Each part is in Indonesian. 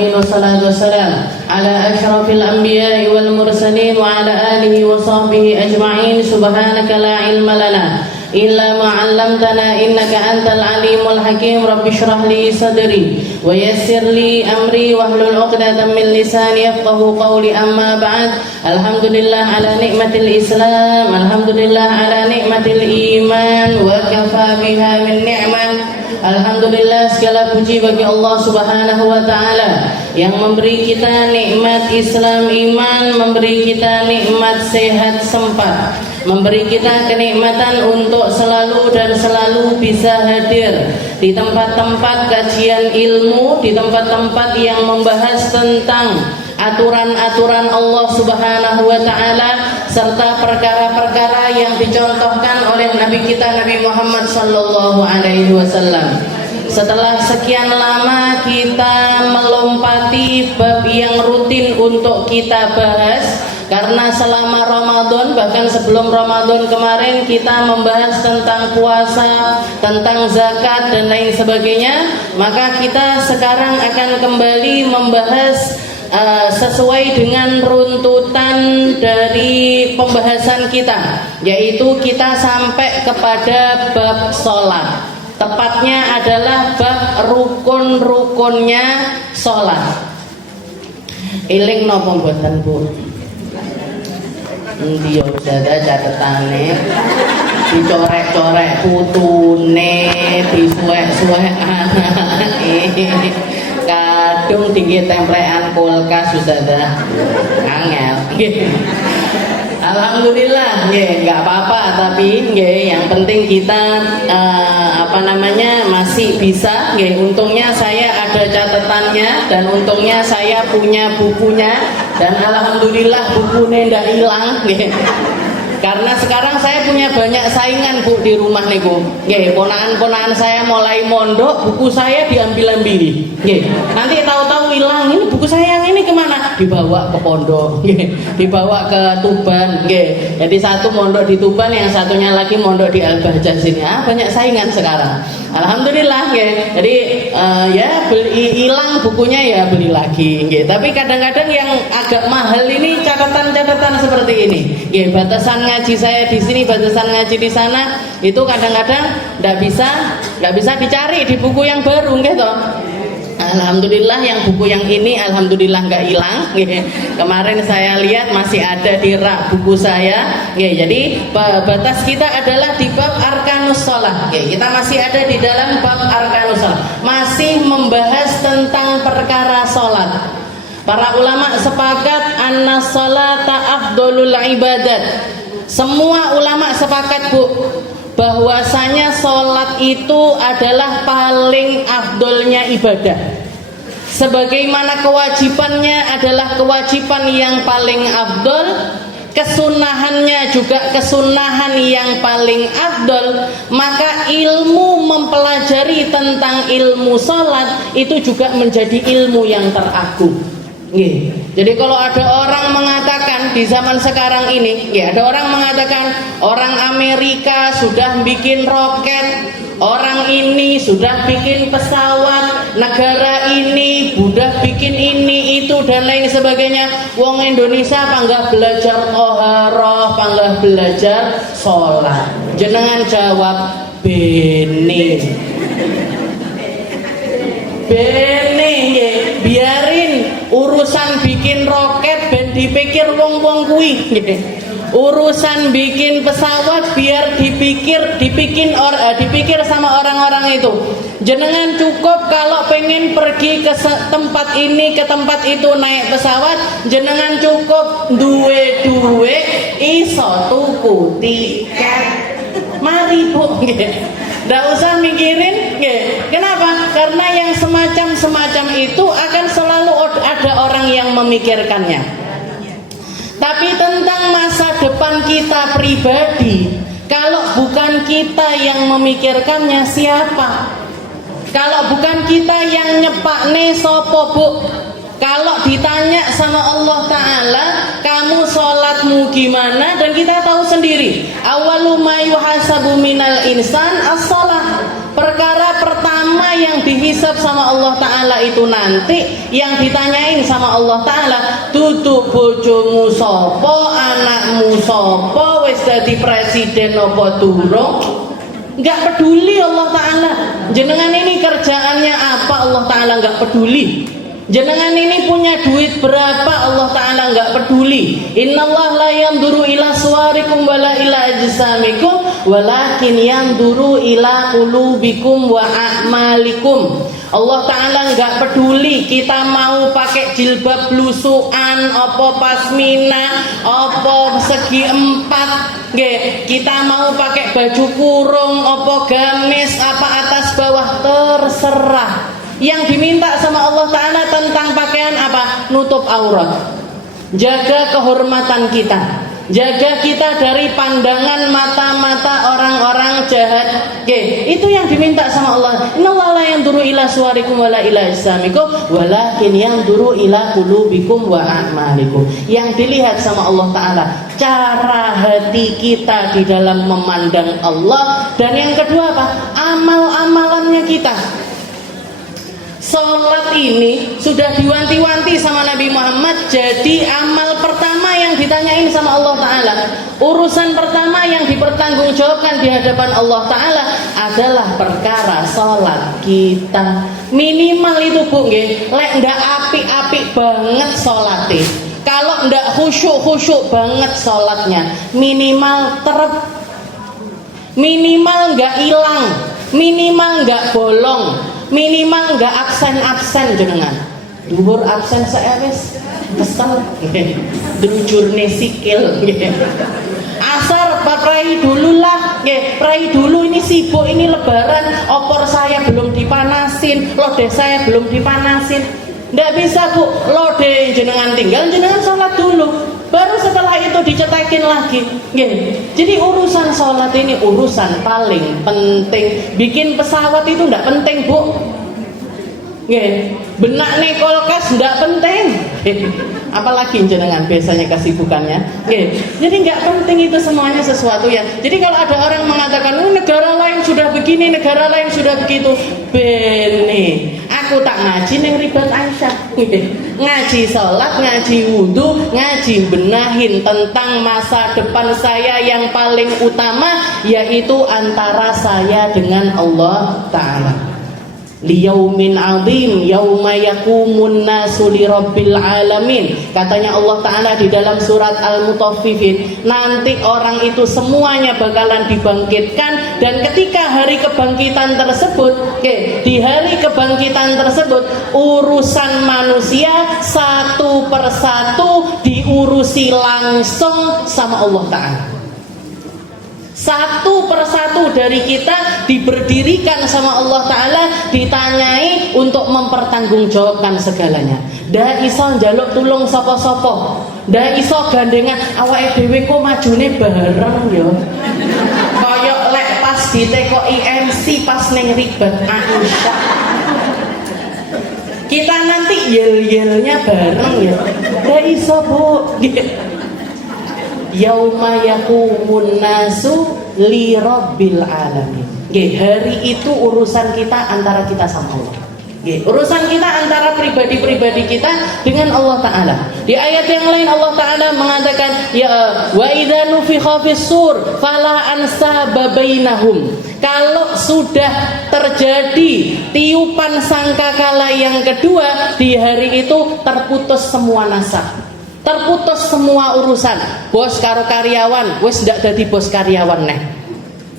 العالمين والصلاة والسلام على أشرف الأنبياء والمرسلين وعلى آله وصحبه أجمعين. سبحانك لا علم لنا إلا ما علمتنا إنك أنت العليم الحكيم. رب اشرح لي صدري ويسر لي أمري واحلل عقدة من لساني يفقهوا قولي. أما بعد. الحمد لله على نعمة الإسلام، الحمد لله على نعمة الإيمان وكفى بها من نعمة. Alhamdulillah, segala puji bagi Allah Subhanahu wa taala yang memberi kita nikmat Islam iman, memberi kita nikmat sehat sempat, memberi kita kenikmatan untuk selalu dan selalu bisa hadir di tempat-tempat kajian ilmu, di tempat-tempat yang membahas tentang aturan-aturan Allah Subhanahu wa taala serta perkara-perkara yang dicontohkan oleh Nabi kita Nabi Muhammad sallallahu alaihi wasallam. Setelah sekian lama kita melompati bab yang rutin untuk kita bahas, karena selama Ramadan bahkan sebelum Ramadan kemarin kita membahas tentang puasa, tentang zakat dan lain sebagainya, maka kita sekarang akan kembali membahas sesuai dengan runtutan dari pembahasan kita, yaitu kita sampai kepada bab sholat. Tepatnya adalah bab rukun-rukunnya sholat. Eling napa mboten, Bu? Endi yo sada catetane dicorek-corek putune, disuwek-suwek anake. Kadung tinggi templean kulkas Ustazah. Angel. Alhamdulillah, nggih, enggak apa-apa, tapi nggih yang penting kita masih bisa, nggih. Untungnya saya ada catatannya dan untungnya saya punya bukunya dan alhamdulillah bukunya ndak hilang, nggih. Karena sekarang saya punya banyak saingan, Bu, di rumah niku. Nggih, ponakan-ponakan saya mulai mondok, buku saya diambil-ambili. Nggih. Nanti tahu-tahu hilang, ini buku saya yang ini kemana? Dibawa ke pondok, nggih. Dibawa ke Tuban, nggih. Jadi satu mondok di Tuban, yang satunya lagi mondok di Al-Bahjah sini. Banyak saingan sekarang. Alhamdulillah, nggih. Jadi beli hilang bukunya ya beli lagi, nggih. Tapi kadang-kadang yang agak mahal ini catatan-catatan seperti ini. Nggih, batasan ngaji saya di sini, batasan ngaji di sana, itu kadang-kadang nggak bisa dicari di buku yang baru, gitu. Alhamdulillah yang buku yang ini alhamdulillah nggak hilang. Kemarin saya lihat masih ada di rak buku saya. Jadi batas kita adalah di bab arkanus sholat. Kita masih ada di dalam bab arkanus sholat, masih membahas tentang perkara sholat. Para ulama sepakat anna sholata afdolul ibadat. Semua ulama sepakat, Bu, bahwasanya sholat itu adalah paling afdolnya ibadah. Sebagaimana kewajibannya adalah kewajiban yang paling afdol, kesunahannya juga kesunahan yang paling afdol, maka ilmu mempelajari tentang ilmu sholat itu juga menjadi ilmu yang teragung. Jadi kalau ada orang mengatakan di zaman sekarang ini, ada orang mengatakan orang Amerika sudah bikin roket, orang ini sudah bikin pesawat, negara ini sudah bikin ini itu dan lain sebagainya. Wong Indonesia panggah belajar toharoh, panggah belajar sholat. Jenengan jawab bene. Biarin urusan bikin roket ben dipikir wong-wong kuwi. Urusan bikin pesawat biar dipikir sama orang-orang itu. Jenengan cukup kalau pengen pergi ke tempat ini ke tempat itu naik pesawat, jenengan cukup duwe iso tuku tiket. Mari, Bu. Nggak usah mikirin, kenapa? Karena yang semacam itu akan selalu ada orang yang memikirkannya. Tapi tentang masa depan kita pribadi, kalau bukan kita yang memikirkannya, siapa? Kalau bukan kita yang nyepakne, sopo, Bu? Kalau ditanya sama Allah Ta'ala, kamu sholatmu gimana? Dan kita tahu sendiri, awalu ma yuhasabu minal insan as-sholat. Perkara pertama yang dihisab sama Allah Ta'ala itu nanti, yang ditanyain sama Allah Ta'ala, tutup bojomu sopo, anakmu sopo, wis dadi presiden apa durung, nggak peduli Allah Ta'ala. Jenengan ini kerjaannya apa, Allah Ta'ala nggak peduli. Jenengan ini punya duit berapa, Allah Ta'ala nggak peduli. Innallaha la yanzuru ila suwarikum wala ila ajsamikum walakin yanzuru ila qulubikum wa a'malikum. Allah Ta'ala nggak peduli kita mau pakai jilbab blusukan, opo pasmina, opo segi empat, kita mau pakai baju kurung, opo gamis, apa atas bawah, terserah. Yang diminta sama Allah Ta'ala tentang pakaian apa? Nutup aurat, jaga kehormatan kita, jaga kita dari pandangan mata-mata orang-orang jahat. Itu yang diminta sama Allah. Innallaha la yanzuru ila suwarikum wala ila ajsamikum walakin yanzuru ila qulubikum wa a'malikum. Yang dilihat sama Allah Ta'ala cara hati kita di dalam memandang Allah. Dan yang kedua apa? Amal-amalannya kita. Sholat ini sudah diwanti-wanti sama Nabi Muhammad jadi amal pertama yang ditanyain sama Allah Ta'ala. Urusan pertama yang dipertanggungjawabkan di hadapan Allah Ta'ala adalah perkara sholat kita. Minimal itu bu, lek ndak apik-apik banget sholatnya, kalau ndak khusyuk-khusyuk banget sholatnya, minimal terep, minimal nggak hilang, minimal nggak bolong, minimal nggak absen jenengan. Dhuwur absen saya wis kesel, drujurne sikil. Asar pakai dulu lah, prai dulu, ini sibuk, ini lebaran, opor saya belum dipanasin, lodeh saya belum dipanasin. Nggak bisa bu, lodeh jenengan tinggal, jenengan sholat dulu, baru setelah itu dicetekin lagi. Jadi urusan sholat ini urusan paling penting. Bikin pesawat itu nggak penting bu, benak nih kulkas nggak penting. Apalagi jenengan biasanya kesibukannya. Jadi nggak penting itu semuanya sesuatu ya. Jadi kalau ada orang mengatakan negara lain sudah begini, negara lain sudah begitu, bene aku tak ngaji neng ribat Aisyah. Ngaji sholat, ngaji wudhu, ngaji benahin tentang masa depan saya yang paling utama, yaitu antara saya dengan Allah Ta'ala. Liyaumin azim yauma yaqumun nasu lirabbil alamin. Katanya Allah Ta'ala di dalam surat Al-Mutaffifin, nanti orang itu semuanya bakalan dibangkitkan. Dan ketika hari kebangkitan tersebut, di hari kebangkitan tersebut, urusan manusia satu persatu diurusi langsung sama Allah Ta'ala. Satu persatu dari kita diberdirikan sama Allah Ta'ala, ditanyai untuk mempertanggungjawabkan segalanya. Ndak iso njaluk tulung sapa-sapa, ndak iso gandengan awake dhewe kok majune bareng ya. Kaya lek pas ditekoki MC pas ning ribat Aisyah. Kita nanti yel-yelnya bareng ya. Ndak iso bu. Yauma yaqumun nasu li rabbil alamin. Hari itu urusan kita antara kita sama Allah. Urusan kita antara pribadi-pribadi kita dengan Allah Ta'ala. Di ayat yang lain Allah Ta'ala mengatakan, ya wa idza nufikha fis-sur fala ansaba bainahum. Kalau sudah terjadi tiupan sangkakala yang kedua, di hari itu terputus semua nasab, terputus semua urusan. Bos karo karyawan wis ndak dadi bos karyawan neh.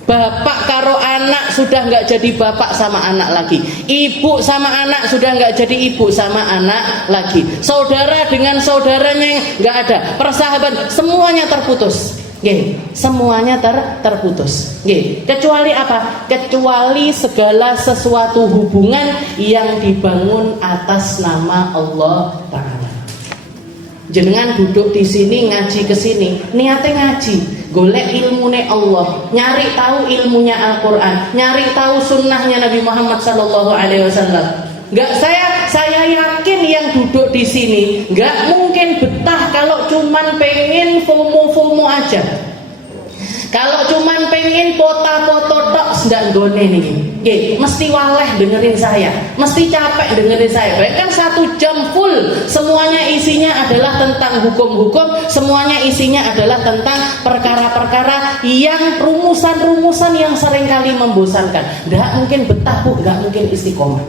Bapak karo anak sudah nggak jadi bapak sama anak lagi. Ibu sama anak sudah nggak jadi ibu sama anak lagi. Saudara dengan saudaranya nggak ada. Persahabatan semuanya terputus. Semuanya terputus. Kecuali apa? Kecuali segala sesuatu hubungan yang dibangun atas nama Allah Ta'ala. Jenengan duduk di sini ngaji ke sini, niatnya ngaji, golek ilmune Allah, nyari tahu ilmunya Al-Qur'an, nyari tahu sunnahnya Nabi Muhammad sallallahu alaihi wasallam. Enggak, saya yakin yang duduk di sini enggak mungkin betah kalau cuman pengen FOMO aja. Kalau cuman pengen foto-foto tok ndak nggone niki. mesti waleh dengerin saya, mesti capek dengerin saya. Bayangkan 1 jam full, semuanya isinya adalah tentang hukum-hukum, semuanya isinya adalah tentang perkara-perkara yang rumusan-rumusan yang seringkali membosankan. Nggak mungkin betah Bu, nggak mungkin istiqomah.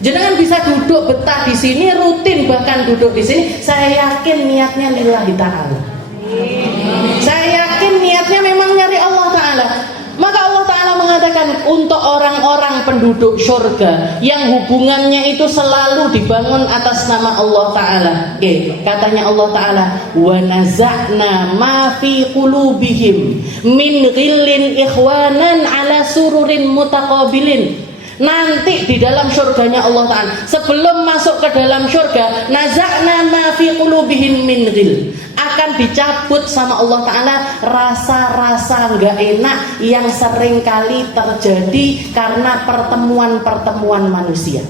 Jenengan bisa duduk betah di sini, rutin bahkan duduk di sini, saya yakin niatnya lillahi ta'ala. Saya yakin niatnya memang nyari Allah Ta'ala. Maka Allah Ta'ala mengatakan untuk orang-orang penduduk surga yang hubungannya itu selalu dibangun atas nama Allah Ta'ala. Katanya Allah Ta'ala, wa naza'na ma fi qulubihim min ghillin ikhwanan ala sururin mutaqabilin. Nanti di dalam surganya Allah Ta'ala, sebelum masuk ke dalam surga, naza'na ma fi qulubihim min ghil, akan dicabut sama Allah Ta'ala rasa-rasa gak enak yang seringkali terjadi karena pertemuan-pertemuan manusia.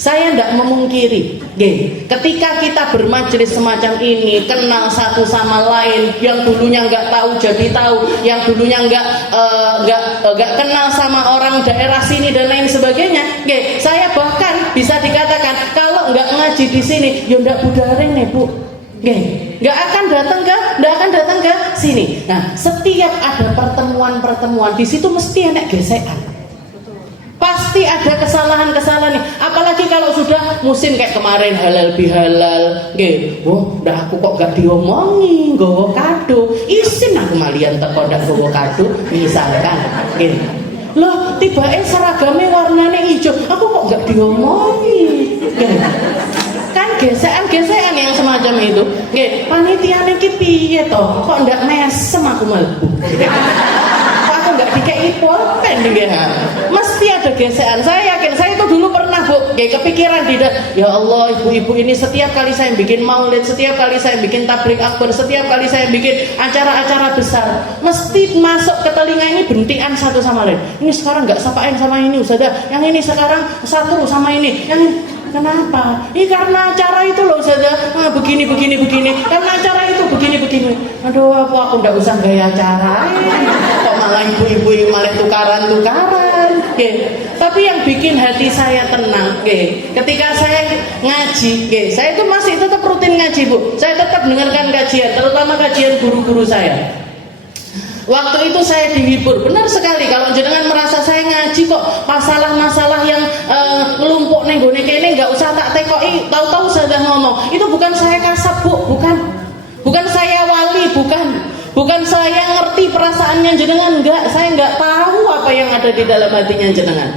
Saya tidak memungkiri, ketika kita bermajelis semacam ini, kenal satu sama lain, yang dulunya nggak tahu jadi tahu, yang dulunya nggak kenal sama orang daerah sini dan lain sebagainya, saya bahkan bisa dikatakan kalau nggak ngaji di sini, ya nggak budaring nih Bu, nggak akan datang ke sini. Nah, setiap ada pertemuan di situ mesti ada gesekan. Pasti ada kesalahan-kesalahan nih. Apalagi kalau sudah musim kayak kemarin halal bihalal, dah aku kok gak diomongi, gowo kado, isin aku malian teko ndak gowo kado, misalkan, loh tiba-tiba seragamnya warnanya hijau, aku kok gak diomongi, kan gesekan yang semacam itu, panitiane ki piye toh, kok ndak mesem aku mlebu. Nggak dikei pulpen mesti ada gesekan. Saya yakin, saya itu dulu pernah Bu, kepikiran tidak, ya Allah ibu-ibu ini setiap kali saya bikin maulid, setiap kali saya bikin tablik akbar, setiap kali saya bikin acara-acara besar, mesti masuk ke telinga ini bentikan satu sama lain. Ini sekarang nggak sapain sama ini Ustazah, yang ini sekarang satu sama ini, yang kenapa? Ini karena acara itu loh Ustazah, begini. Karena acara itu begini. Aduh, aku nggak usah gaya acara. Kok malah ibu-ibu malah tukaran. Tapi yang bikin hati saya tenang, ketika saya ngaji, saya itu masih tetap rutin ngaji Bu. Saya tetap dengarkan kajian, terutama kajian guru-guru saya. Waktu itu saya dihibur, benar sekali. Kalau jenengan merasa saya ngaji kok masalah-masalah yang ngelumpuk neng gone kene nggak usah tak tekoi, tahu-tahu saya ngomong. Itu bukan saya kasab Bu, bukan saya wali, bukan saya ngerti perasaannya jenengan, enggak. Saya nggak tahu apa yang ada di dalam hatinya jenengan.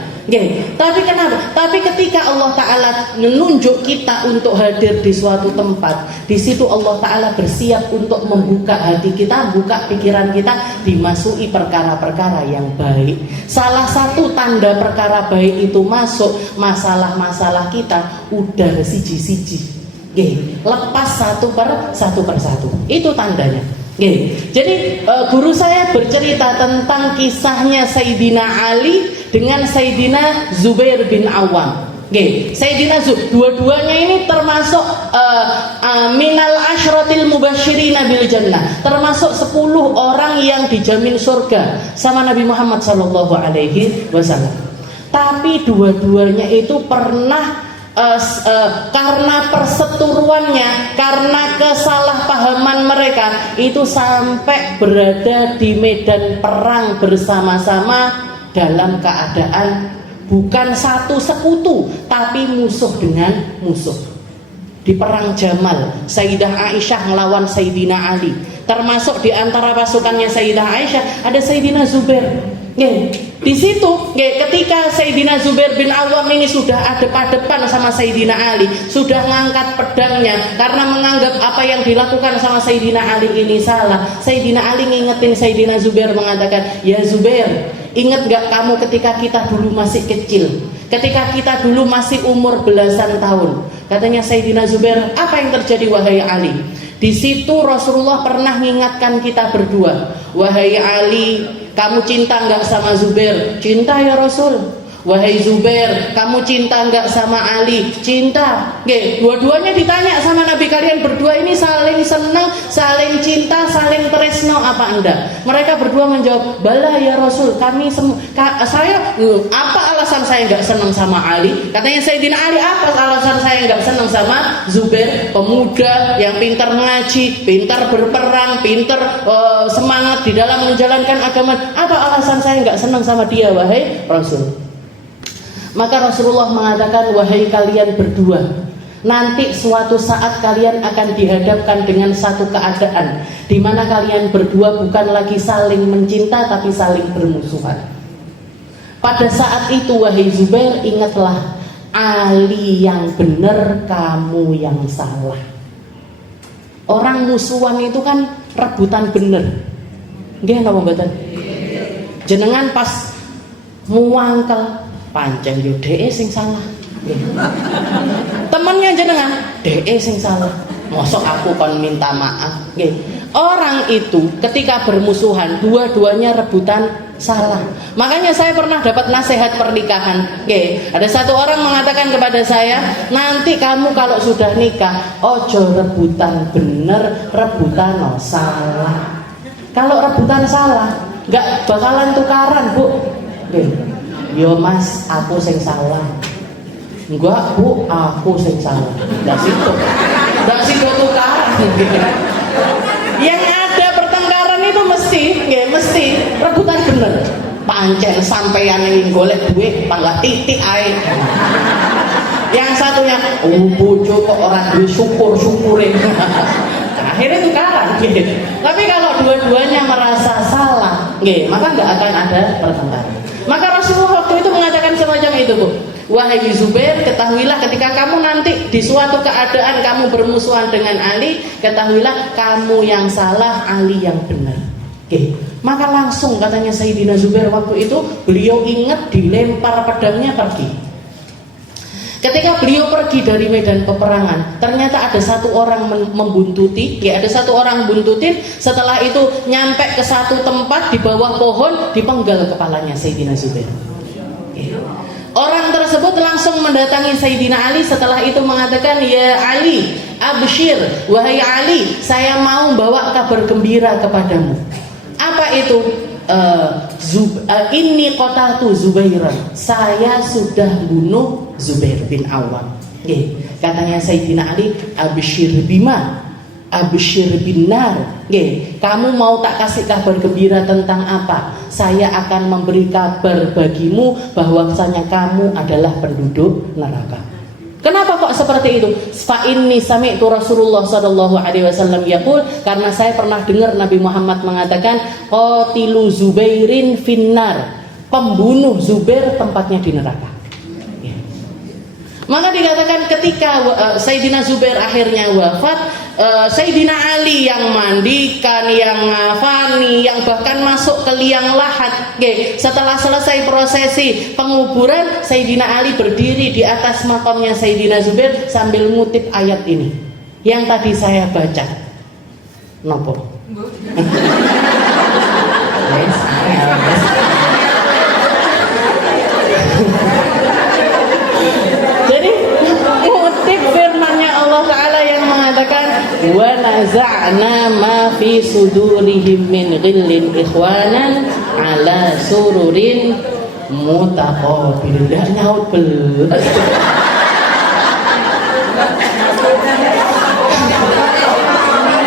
Tapi kenapa? Tapi ketika Allah Ta'ala menunjuk kita untuk hadir di suatu tempat, di situ Allah Ta'ala bersiap untuk membuka hati kita, buka pikiran kita, dimasuki perkara-perkara yang baik. Salah satu tanda perkara baik itu masuk, masalah-masalah kita udah siji-siji, lepas satu per satu. Itu tandanya. Jadi guru saya bercerita tentang kisahnya Sayyidina Ali dengan Sayyidina Zubair bin Awam. Sayyidina Zubair, dua-duanya ini termasuk minal asyratil mubasyirina bil jannah, termasuk 10 orang yang dijamin surga sama Nabi Muhammad SAW. Tapi dua-duanya itu pernah karena perseteruannya, karena kesalahpahaman mereka itu sampai berada di medan perang bersama-sama dalam keadaan bukan satu sekutu tapi musuh dengan musuh. Di perang Jamal, Sayyidah Aisyah melawan Sayyidina Ali, termasuk di antara pasukannya Sayyidah Aisyah ada Sayyidina Zubair. Di situ ketika Sayyidina Zubair bin Awam ini sudah adep-adepan sama Sayyidina Ali, sudah ngangkat pedangnya karena menganggap apa yang dilakukan sama Sayyidina Ali ini salah. Sayyidina Ali ngingetin Sayyidina Zubair, mengatakan, ya Zubair, ingat gak kamu ketika kita dulu masih kecil, ketika kita dulu masih umur belasan tahun? Katanya Sayyidina Zubair, apa yang terjadi wahai Ali? Di situ Rasulullah pernah mengingatkan kita berdua, wahai Ali, kamu cinta enggak sama Zubair? Cinta ya Rasul. Wahai Zubair, kamu cinta enggak sama Ali? Cinta. Dua-duanya ditanya sama Nabi, kalian berdua ini saling senang, saling cinta, saling tresno apa enggak? Mereka berdua menjawab, bala ya Rasul, kami apa alasan saya nggak senang sama Ali? Katanya Sayyidina Ali, apa alasan saya nggak senang sama Zubair, pemuda yang pintar mengaji, pintar berperang, pintar semangat di dalam menjalankan agama. Apa alasan saya nggak senang sama dia, wahai Rasul? Maka Rasulullah mengatakan, wahai kalian berdua, nanti suatu saat kalian akan dihadapkan dengan satu keadaan di mana kalian berdua bukan lagi saling mencinta tapi saling bermusuhan. Pada saat itu wahai Zubair, ingatlah, Ali yang benar, kamu yang salah. Orang musuhan itu kan rebutan bener. Nggih napa mboten? Jenengan pas muangkel pancen yo dhek sing salah. Temennya jenengan dhek sing salah. Mosok aku kon minta maaf. Nggih. Orang itu ketika bermusuhan dua-duanya rebutan salah. Makanya saya pernah dapat nasihat pernikahan. Oke, ada satu orang mengatakan kepada saya, nanti kamu kalau sudah nikah, ojo rebutan bener, rebutan salah. Kalau rebutan salah, nggak bakalan tukaran, Bu. Oke. Yo Mas, aku sing salah. Enggak Bu, aku sing salah. Nggak situ tukaran. Yang ada pertengkaran itu mesti rebutan bener. Pancen sampeyan ning golek duit pangga titik ae. Yang satunya, bojo kok ora duwe syukur-syukure. Akhirnya tukaran. Tapi kalau dua-duanya merasa salah, maka nggak akan ada pertengkaran. Maka Rasulullah waktu itu mengatakan semacam itu, Bu. Wahai Zubair, ketahuilah ketika kamu nanti di suatu keadaan kamu bermusuhan dengan Ali, ketahuilah kamu yang salah, Ali yang benar. Maka langsung katanya Sayyidina Zubair waktu itu, beliau ingat dilempar pedangnya pergi. Ketika beliau pergi dari medan peperangan, ternyata ada satu orang membuntuti, ada satu orang buntutin. Setelah itu nyampe ke satu tempat di bawah pohon, dipenggal kepalanya Sayyidina Zubair. Orang tersebut langsung mendatangi Sayyidina Ali. Setelah itu mengatakan, ya Ali, abshir, wahai Ali, saya mau bawa kabar gembira kepadamu. Apa itu? Inni qataltu Zubairan, saya sudah bunuh Zubair bin Awam. Katanya Sayyidina Ali, abshir bima, abshir binar. Kamu mau tak kasih kabar gembira tentang apa? Saya akan memberi kabar bagimu bahwasanya kamu adalah penduduk neraka. Kenapa kok seperti itu? Fa inni sami'tu Rasulullah sallallahu alaihi wasallam yaqul, karena saya pernah dengar Nabi Muhammad mengatakan, qatilu Zubairin finnar, pembunuh Zubair tempatnya di neraka. Maka dikatakan ketika Sayyidina Zubair akhirnya wafat, Sayyidina Ali yang mandikan, yang ngafani, yang bahkan masuk ke liang lahat. Setelah selesai prosesi penguburan, Sayyidina Ali berdiri di atas makamnya Sayyidina Zubair sambil ngutip ayat ini yang tadi saya baca. Nopo? Wa naza'na ma fi sudurihim min ghillin ikhwanan ala sururin mutaqabil. Dah nyaut belas.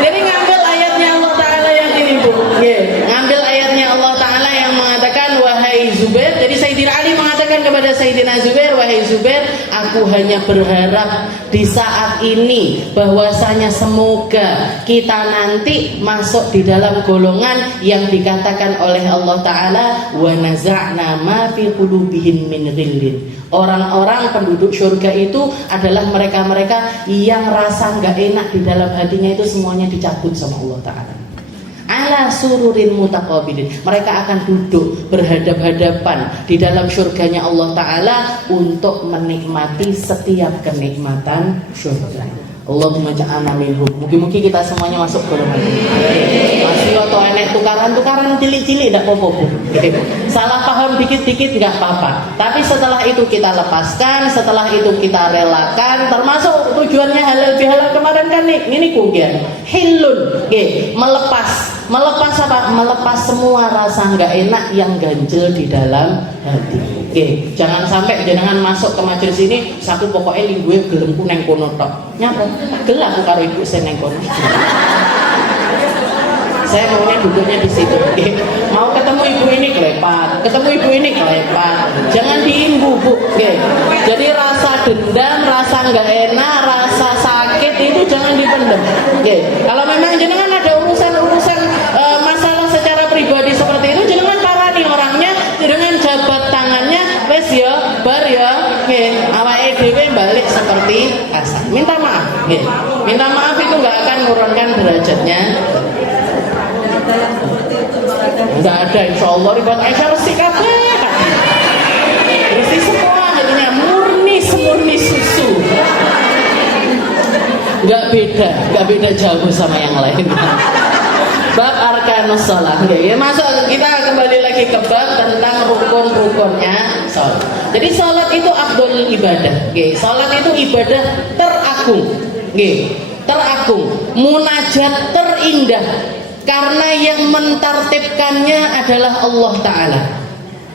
Jadi ngambil ayatnya Allah Ta'ala yang ini, Bu. Ngambil ayatnya Allah Ta'ala yang mengatakan, wahai Zubair. Jadi Sayyidina Ali mengatakan kepada Sayyidina Zubair, wahai Zubair, aku hanya berharap di saat ini bahwasanya semoga kita nanti masuk di dalam golongan yang dikatakan oleh Allah Ta'ala, wa naza'na ma fi qulubihim min ghillin. Orang-orang penduduk surga itu adalah mereka-mereka yang rasa nggak enak di dalam hatinya itu semuanya dicabut sama Allah Ta'ala. Ala sururin mutaqabilin. Mereka akan duduk berhadap-hadapan di dalam surganya Allah Ta'ala untuk menikmati setiap kenikmatan surga. Allahumma ja'alna minhum. Mungkin kita semuanya masuk golongan ini. Masih atau enek tukaran-tukaran cilik-cilik ndak apa-apa. salah paham dikit-dikit nggak apa-apa. Tapi setelah itu kita lepaskan, setelah itu kita relakan. Termasuk tujuannya halal bihalal kemarin kan nih, ini kugian hilun, melepas apa? Melepas semua rasa nggak enak yang ganjel di dalam hati. Jangan sampai jenengan masuk ke majelis ini, satu pokoknya gue gelemku neng kono tok. Nyapa? Gelap aku karo ibu saya neng kono. Saya maunya duduknya di situ. Mau ketemu ibu ini kelepat, ketemu ibu ini kelepat. Jangan diimbu, Bu. Jadi rasa dendam, rasa nggak enak, rasa sakit itu jangan dipendam. Kalau memang jenengan ada urusan masalah secara pribadi seperti itu, jenengan parani orangnya, jenengan jabat tangannya, wes ya, bar ya. Awake dhewe balik seperti asal. Minta maaf. Minta maaf itu nggak akan menurunkan derajatnya. Enggak ada, insya Allah ribuan Aisyah resik kabeh. Bersih semua, jadinya murni semurni susu. Enggak beda jauh sama yang lain. Bab arkanus shalah. Masuk kita kembali lagi ke bab tentang rukun-rukunnya salat. Jadi salat itu afdhalul ibadah. Salat itu ibadah teragung. Teragung, munajat terindah. Karena yang mentartibkannya adalah Allah Ta'ala,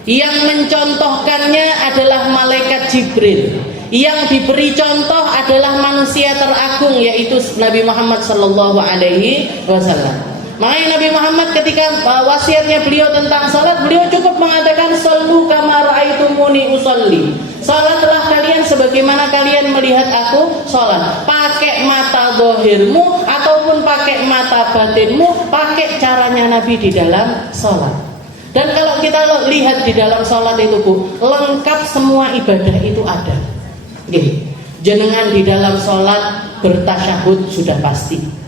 yang mencontohkannya adalah malaikat Jibril, yang diberi contoh adalah manusia teragung, yaitu Nabi Muhammad Sallallahu Alaihi Wasallam. Makanya Nabi Muhammad ketika wasiatnya beliau tentang salat, beliau cukup mengatakan sallu kama ra'aitumuni usolli. Salatlah kalian sebagaimana kalian melihat aku salat. Pakai mata zahirmu ataupun pakai mata batinmu, pakai caranya Nabi di dalam salat. Dan kalau kita lihat di dalam salat itu, Bu, lengkap semua ibadah itu ada. Jenengan di dalam salat bertasyahud sudah pasti.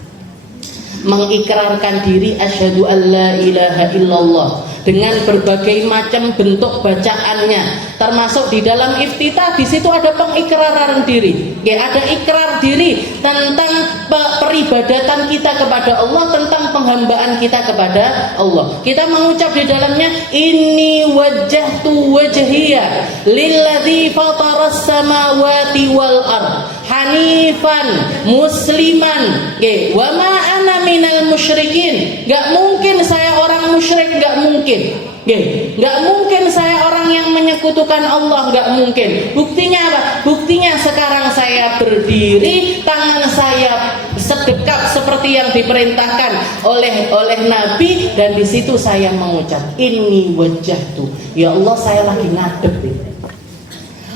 Mengikrarkan diri asyhadu alla ilaha illallah dengan berbagai macam bentuk bacaannya, termasuk di dalam iftitah. Di situ ada pengikraran diri, ada ikrar diri tentang peribadatan kita kepada Allah, tentang penghambaan kita kepada Allah. Kita mengucap di dalamnya inni wajjahtu wajhiya lilladzi fataras samawati wal ard hanifan musliman wa ma ana minal musyrikin. Gak mungkin saya orang musyrik, gak mungkin. Gak mungkin saya orang yang menyekutukan Allah, gak mungkin. Buktinya apa? Buktinya sekarang saya berdiri, tangan saya sedekap seperti yang diperintahkan oleh Nabi, dan di situ saya mengucap inni wajjahtu, ya Allah saya lagi ngadep.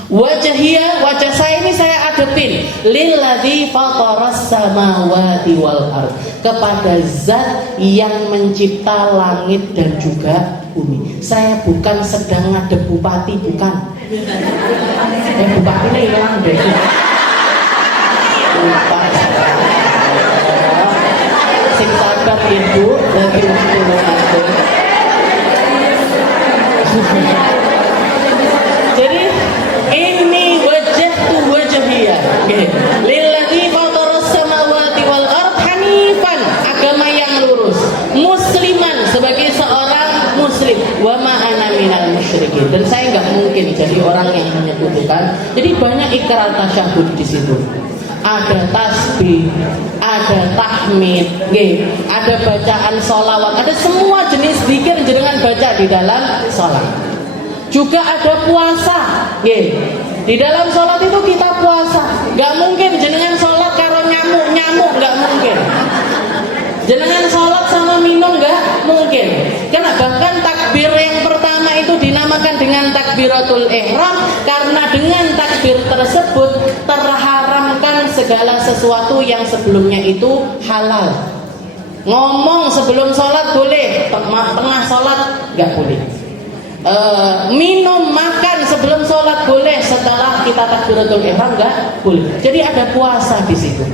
Wajahia, wajah saya ini saya adepin lilladzi fataras samawati wal ard, kepada zat yang mencipta langit dan juga bumi. Saya bukan sedang ngadep bupati, bukan. Bupati ini hilang deh. Sing sabar ibu lagi waktu. Jadi ini wajjahtu wajhiya lilladzi fataras samawati wal ard hanifan, agama yang lurus, musliman sebagai seorang muslim, wa ma ana minal musyrikin, dan saya enggak mungkin jadi orang yang menyekutukan. Jadi banyak ikrar tasyahud di situ. Ada tasbih, ada tahmid, ada bacaan sholawat, ada semua jenis zikir jenengan baca di dalam sholat. Juga ada puasa. Di dalam sholat itu kita puasa. Gak mungkin jenengan sholat karo nyamuk, gak mungkin. Jenengan sholat sama minum gak mungkin. Karena bahkan takbir yang pertama itu dinamakan dengan takbiratul ihram, karena dengan takbir tersebut terharamkan segala sesuatu yang sebelumnya itu halal. Ngomong sebelum sholat boleh, tengah sholat gak boleh. Minum, makan sebelum sholat boleh, setelah kita takbiratul ihram enggak boleh. Jadi ada puasa di situ.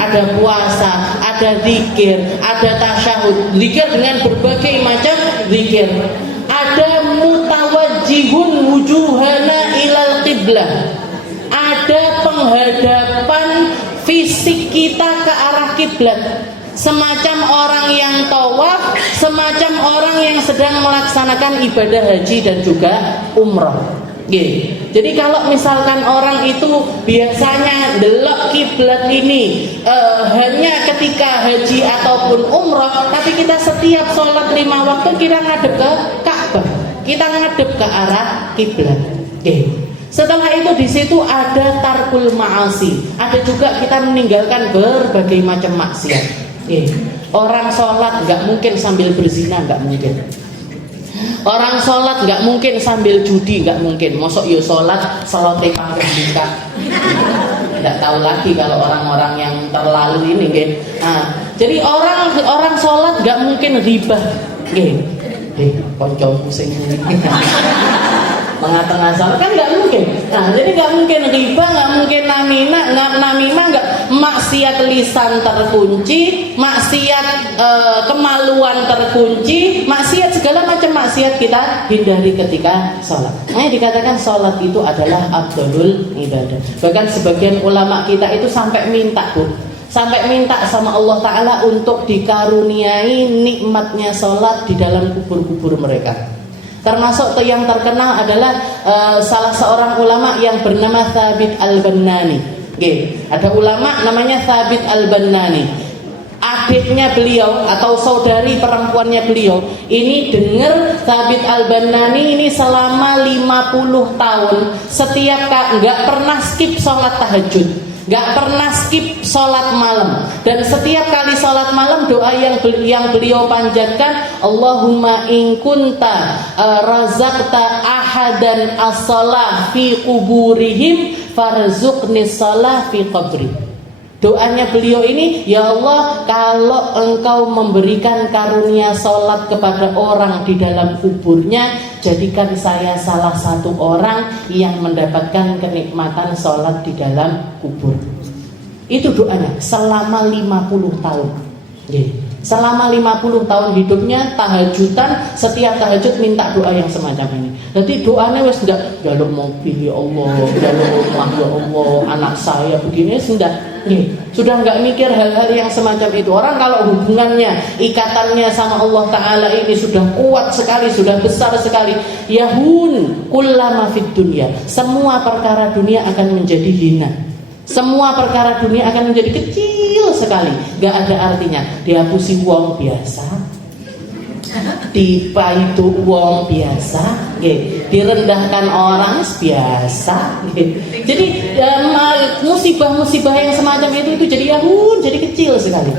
Ada puasa, ada zikir, ada tasyahud, zikir dengan berbagai macam zikir. Ada mutawajjihun wujuhana ilal qiblah. Ada penghadapan fisik kita ke arah kiblat. semacam orang yang tawaf, semacam orang yang sedang melaksanakan ibadah haji dan juga umroh. Jadi kalau misalkan orang itu biasanya delok kiblat ini hanya ketika haji ataupun umroh, tapi kita setiap sholat 5 waktu kita ngadep ke Ka'bah, kita ngadep ke arah kiblat. Setelah itu di situ ada tarkul ma'asi, ada juga kita meninggalkan berbagai macam maksiat. Orang sholat nggak mungkin sambil berzina, nggak mungkin. Orang sholat nggak mungkin sambil judi, nggak mungkin. Mosok yo sholat selote pangkat buka. Nggak tahu lagi kalau orang-orang yang terlalu ini, gitu. Jadi orang sholat nggak mungkin ribah, konco pusing tengah-tengah sholat kan nggak mungkin. Jadi nggak mungkin riba, nggak mungkin namimah, nggak maksiat lisan terkunci, maksiat kemaluan terkunci, maksiat segala macam maksiat kita hindari ketika sholat. Dikatakan sholat itu adalah afdhalul ibadah. Bahkan sebagian ulama kita itu sampai minta sama Allah Ta'ala untuk dikaruniai nikmatnya sholat di dalam kubur-kubur mereka. Termasuk yang terkenal adalah salah seorang ulama yang bernama Thabit Al-Bannani. Ada ulama namanya Thabit Al-Bannani. Adiknya beliau atau saudari perempuannya beliau ini dengar Thabit Al-Bannani ini selama 50 tahun setiap nggak pernah skip sholat tahajud, nggak pernah skip sholat malam, dan setiap kali sholat malam doa yang beliau panjatkan, Allahumma in kunta razaqta ahadan as-shalah fi kuburihim farzuqni shalah fi qabri. Doanya beliau ini, ya Allah, kalau engkau memberikan karunia sholat kepada orang di dalam kuburnya, jadikan saya salah satu orang yang mendapatkan kenikmatan sholat di dalam kubur. Itu doanya selama 50 tahun. Selama 50 tahun hidupnya tahajudan, setiap tahajud minta doa yang semacam ini. Jadi doanya wes ndak jaluk mobil ya Allah, jaluk rumah ya Allah, anak saya begini sudah nggak mikir hal-hal yang semacam itu. Orang kalau hubungannya, ikatannya sama Allah Ta'ala ini sudah kuat sekali, sudah besar sekali, yahun kullama fid dunya, semua perkara dunia akan menjadi hina, semua perkara dunia akan menjadi kecil sekali, gak ada artinya. Dihapusi wong biasa, dipaitu wong biasa, direndahkan orang biasa. Jadi musibah-musibah yang semacam itu jadi jadi kecil sekali.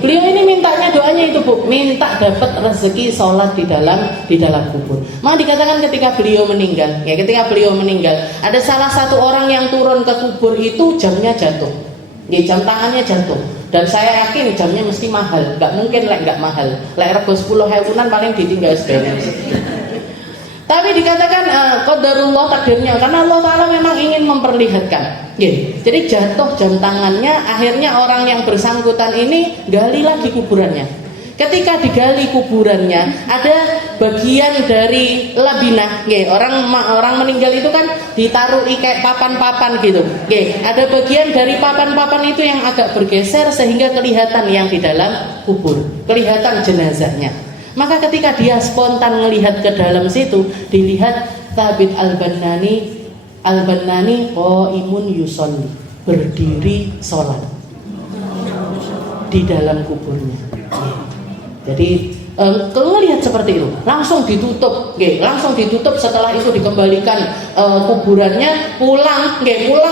Beliau ini mintanya doanya itu, Bu, minta dapat rezeki sholat di dalam kubur. Maka dikatakan ketika beliau meninggal, ada salah satu orang yang turun ke kubur itu jamnya jatuh. Jam tangannya jatuh. Dan saya yakin jamnya mesti mahal. Gak mungkin gak mahal. Rego 10.000-an paling ditinggal sebenarnya. Tapi dikatakan qadarullah, takdirnya, karena Allah Ta'ala memang ingin memperlihatkan. Jadi jatuh jam tangannya, akhirnya orang yang bersangkutan ini gali lagi kuburannya. Ketika digali kuburannya, ada bagian dari labinah. Orang meninggal itu kan ditaruh kayak papan-papan gitu. Ada bagian dari papan-papan itu yang agak bergeser sehingga kelihatan yang di dalam kubur, kelihatan jenazahnya. Maka ketika dia spontan melihat ke dalam situ, dilihat Thabit Al-Bannani qaimun yusolli, berdiri sholat di dalam kuburnya. Jadi lihat seperti itu, langsung ditutup. Setelah itu dikembalikan kuburannya, pulang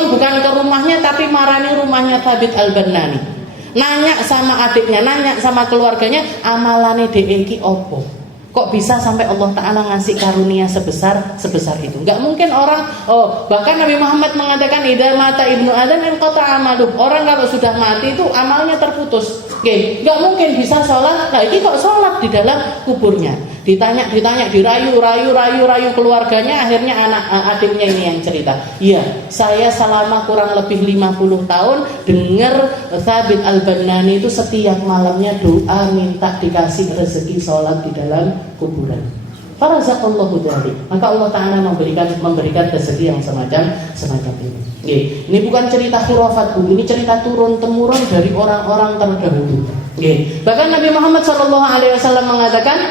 bukan ke rumahnya tapi marani rumahnya Thabit Al-Bannani. Nanya sama adiknya, nanya sama keluarganya, amalane iki opo? Kok bisa sampai Allah Ta'ala ngasih karunia sebesar itu? Gak mungkin orang, bahkan Nabi Muhammad mengatakan idza mata ibnu adam inqata amaluh. Orang kalau sudah mati itu amalnya terputus. Gak mungkin bisa sholat. Nah ini kok sholat di dalam kuburnya? Ditanya, dirayu keluarganya. Akhirnya adiknya ini yang cerita. Iya, saya selama kurang lebih 50 tahun dengar Thabit Al-Bannani itu setiap malamnya doa minta dikasih rezeki sholat di dalam kuburan. farazaqallahu dzalik. Maka Allah Ta'ala memberikan rezeki yang semacam ini. Ini bukan cerita khurafat, Bu. Ini cerita turun-temurun dari orang-orang terdahulu. Bahkan Nabi Muhammad SAW mengatakan,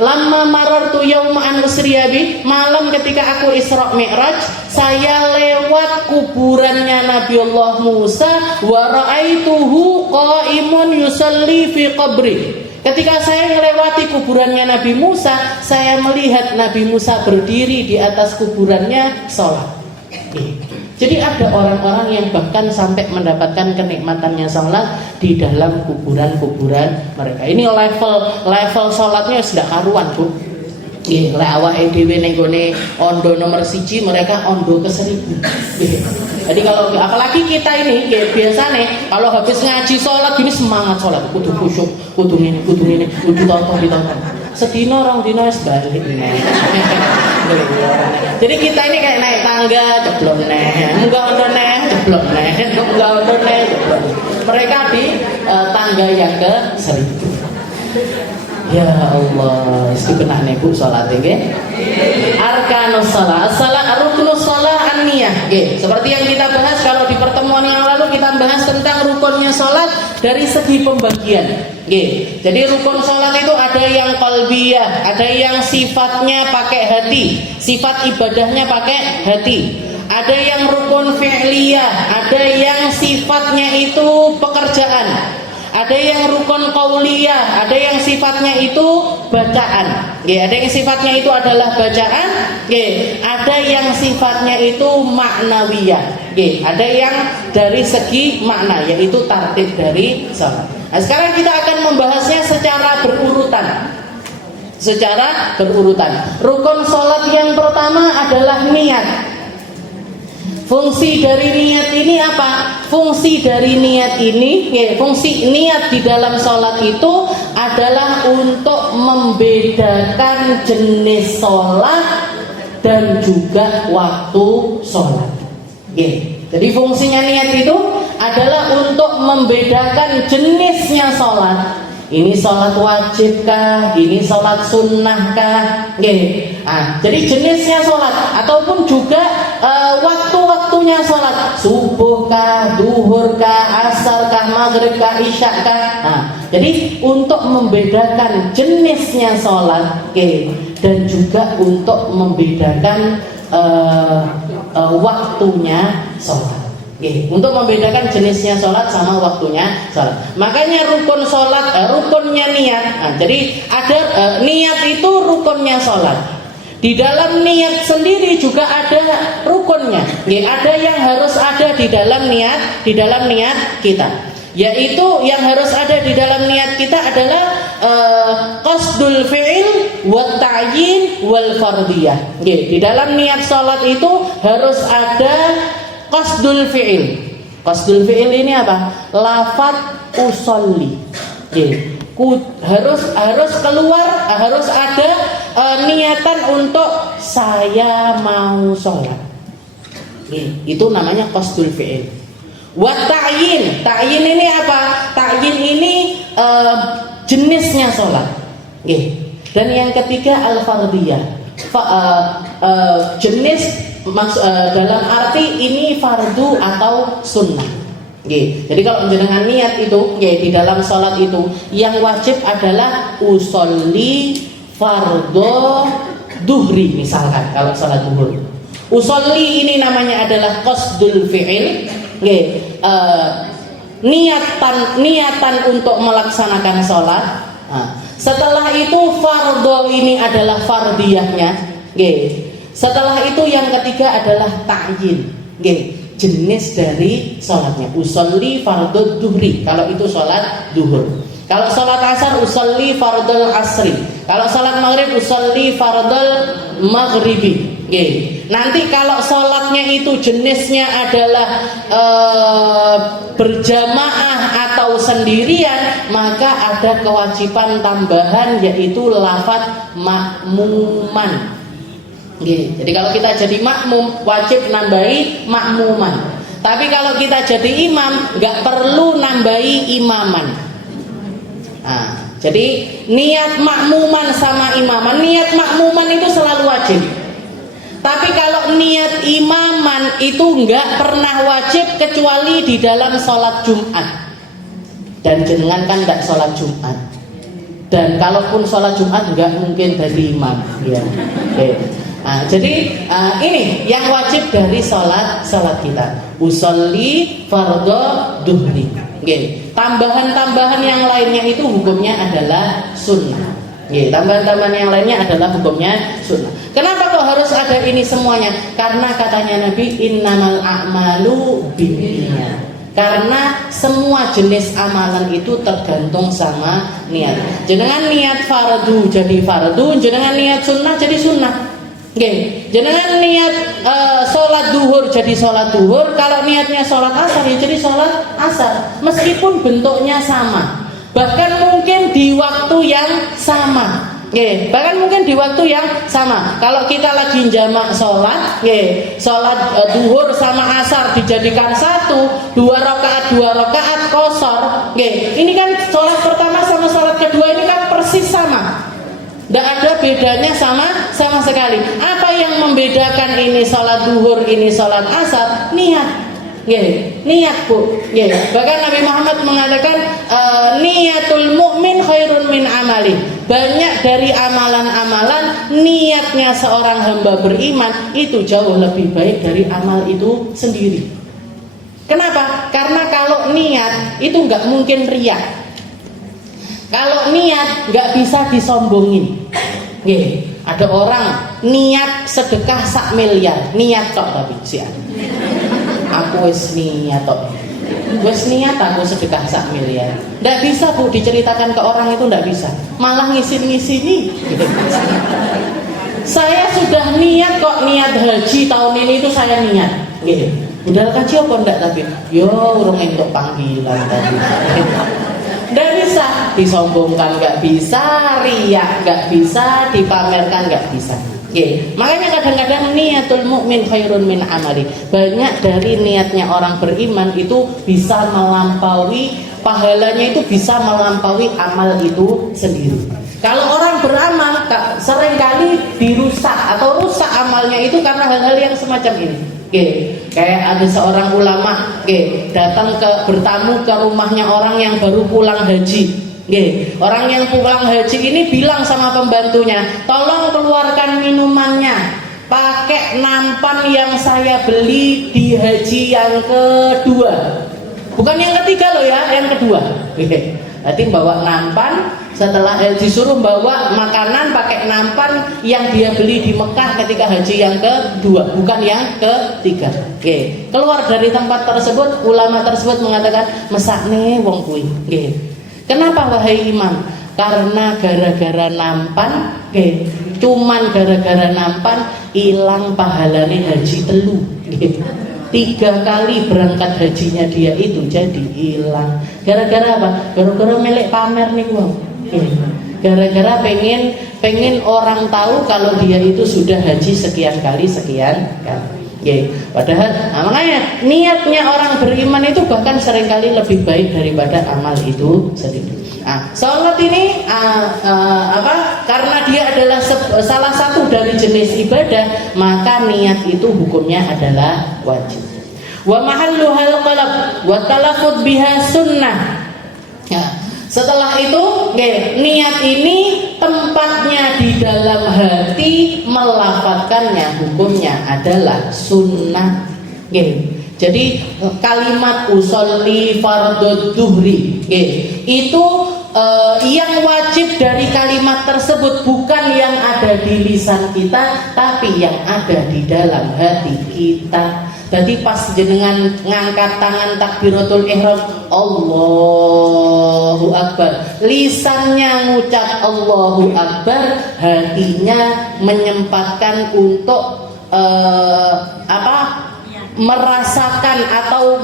lamma marartu yawma'an usriyabi, malam ketika aku Isra Mi'raj, saya lewat kuburannya Nabi Allah Musa, wa ra'aituhu qa'imun yusalli fi qabri. Ketika saya melewati kuburannya Nabi Musa, saya melihat Nabi Musa berdiri di atas kuburannya sholat. Jadi ada orang-orang yang bahkan sampai mendapatkan kenikmatannya sholat di dalam kuburan-kuburan mereka. Ini level sholatnya sudah karuan, Bu. Lek awake dhewe ning gone ondo nomor 1, mereka ondo ke 1000. Jadi kalau apalagi kita ini biasanya kalau habis ngaji sholat gini semangat sholat, kudu khusyuk, kudu ini, kudu ditonton. Sedino orang dino wis balik. Jadi kita ini kayak naik tangga jeblok neh, munggah ondo neh jeblok neh, munggah ondo neh jeblok. Mereka di tangga yang ke 1000. Ya Allah, itu kena nebu sholat nggih. Arkanus shalah, rukunus shalah an-niyah. Seperti yang kita bahas kalau di pertemuan yang lalu, kita bahas tentang rukunnya sholat dari segi pembagian. Jadi rukun sholat itu ada yang qalbiyah, ada yang sifatnya pakai hati, sifat ibadahnya pakai hati. Ada yang rukun fi'liyah, ada yang sifatnya itu pekerjaan. Ada yang rukun qauliyah, ada yang sifatnya itu bacaan. Ada yang sifatnya itu adalah bacaan. Ada yang sifatnya itu maknawiyah. Ada yang dari segi makna, yaitu tartib dari salat. Nah, sekarang kita akan membahasnya secara berurutan. Rukun salat yang pertama adalah niat. Fungsi dari niat ini apa? Fungsi dari niat ini, fungsi niat di dalam sholat itu adalah untuk membedakan jenis sholat dan juga waktu sholat. Jadi fungsinya niat itu adalah untuk membedakan jenisnya sholat. Ini sholat wajib kah? Ini sholat sunnah kah? Jadi jenisnya sholat ataupun juga waktu-waktunya sholat, subuh kah, duhur kah, asar kah, maghrib kah, isya kah. Jadi untuk membedakan jenisnya sholat, dan juga untuk membedakan waktunya sholat. Untuk membedakan jenisnya sholat sama waktunya sholat. Makanya rukun sholat, rukunnya niat. Jadi ada niat itu rukunnya sholat. Di dalam niat sendiri juga ada rukunnya. Ada yang harus ada di dalam niat kita. Yaitu yang harus ada di dalam niat kita adalah qasdul fi'il wa ta'yin wal fardiyah. Di dalam niat sholat itu harus ada qasdul fi'il. Qasdul fi'il ini apa? Lafaz usolli. Harus keluar, harus ada niatan untuk saya mau sholat. Itu namanya qasdul fi'il. Wa ta'yin. Ta'yin ini apa? Ta'yin ini jenisnya sholat. Dan yang ketiga al-fardiyah. Jenis dalam arti ini fardu atau sunnah. Jadi kalau menjenengan niat itu, di dalam sholat itu yang wajib adalah usolli fardhu duhri, misalkan kalau sholat duhur. Usolli ini namanya adalah qasdul fi'il, niatan untuk melaksanakan sholat. Setelah itu fardhu ini adalah fardiyahnya. Setelah itu yang ketiga adalah ta'yin. Jenis dari sholatnya. Usolli fardhu duhri, kalau itu sholat duhur. Kalau sholat asar usolli fardhul asri. Kalau sholat maghrib usolli fardhul maghribi. Nanti kalau sholatnya itu jenisnya adalah berjamaah atau sendirian, maka ada kewajiban tambahan yaitu lafaz makmuman. Jadi kalau kita jadi makmum wajib nambahi makmuman. Tapi kalau kita jadi imam nggak perlu nambahi imaman. Jadi niat makmuman sama imaman, niat makmuman itu selalu wajib. Tapi kalau niat imaman itu nggak pernah wajib kecuali di dalam sholat Jumat. Dan jenengan kan nggak sholat Jumat. Dan kalaupun sholat Jumat nggak mungkin jadi imam. Ya. Okay. Nah, jadi ini yang wajib dari sholat kita. Usolli fardhu duhri. Okay. Tambahan-tambahan yang lainnya itu hukumnya adalah sunnah. Tambahan-tambahan yang lainnya adalah hukumnya sunnah. Kenapa kok harus ada ini semuanya? Karena katanya Nabi, innamal a'malu binniyat. Karena semua jenis amalan itu tergantung sama niat. Jenengan niat fardu jadi fardu, jenengan niat sunnah jadi sunnah. Jenengan niat sholat duhur jadi sholat duhur. Kalau niatnya sholat asar ya jadi sholat asar. Meskipun bentuknya sama, bahkan mungkin di waktu yang sama. Bahkan mungkin di waktu yang sama. Kalau kita lagi jamak sholat, sholat duhur sama asar dijadikan satu, 2 rakaat kosor. Ini kan sholat pertama sama sholat kedua ini kan persis sama. Tidak ada bedanya sama sekali. Apa yang membedakan ini sholat duhur, ini sholat asar? Niat. Niat, Bu. Bahkan Nabi Muhammad mengatakan niatul mu'min khairun min amali. Banyak dari amalan-amalan, niatnya seorang hamba beriman itu jauh lebih baik dari amal itu sendiri. Kenapa? Karena kalau niat itu nggak mungkin riya. Kalau niat nggak bisa disombongin. Ada orang niat sedekah 1 miliar, niat tok tapi siap. Aku wis niat tok. Wis niat aku sedekah 1 miliar. Nggak bisa, Bu, diceritakan ke orang itu nggak bisa. Malah ngisin-ngisini. Saya sudah niat kok, niat haji tahun ini itu saya niat. Udah kaji apa enggak tapi? Yo urung entuk panggilan tadi. Nggak bisa disombongkan, nggak bisa riak, nggak bisa dipamerkan, nggak bisa. Makanya kadang-kadang niatul mukmin khairun min amali. Banyak dari niatnya orang beriman itu bisa melampaui, pahalanya itu bisa melampaui amal itu sendiri. Kalau orang beramal seringkali dirusak atau rusak amalnya itu karena hal-hal yang semacam ini. Kayak ada seorang ulama datang bertamu ke rumahnya orang yang baru pulang haji. Orang yang pulang haji ini bilang sama pembantunya, tolong keluarkan minumannya, pakai nampan yang saya beli di haji yang kedua. Bukan yang ketiga loh ya, yang kedua. Berarti bawa nampan, setelah disuruh bawa makanan pakai nampan yang dia beli di Mekah ketika haji yang kedua, bukan yang ketiga. Keluar dari tempat tersebut, ulama tersebut mengatakan, mesakne wong kuwi. Kenapa wahai imam? Karena gara-gara nampan, cuman gara-gara nampan hilang pahalane haji telu. 3 kali berangkat hajinya dia itu jadi hilang. Gara-gara apa? Gara-gara milik pamer nih wong. Gara-gara pengen orang tahu kalau dia itu sudah haji sekian kali. Padahal makanya niatnya orang beriman itu bahkan seringkali lebih baik daripada amal itu sendiri. Sholat ini karena dia adalah salah satu dari jenis ibadah, maka niat itu hukumnya adalah wajib. Wa mahalluhal qalb wa talaffuz biha sunnah. Setelah itu niat ini tempatnya di dalam hati, melafadzkannya hukumnya adalah sunnah. Jadi kalimat usolli fardhu duhri itu yang wajib dari kalimat tersebut bukan yang ada di lisan kita, tapi yang ada di dalam hati kita. Jadi pas jenengan ngangkat tangan takbiratul ihram, Allahu Akbar, lisannya ngucap Allahu Akbar, hatinya menyempatkan untuk merasakan atau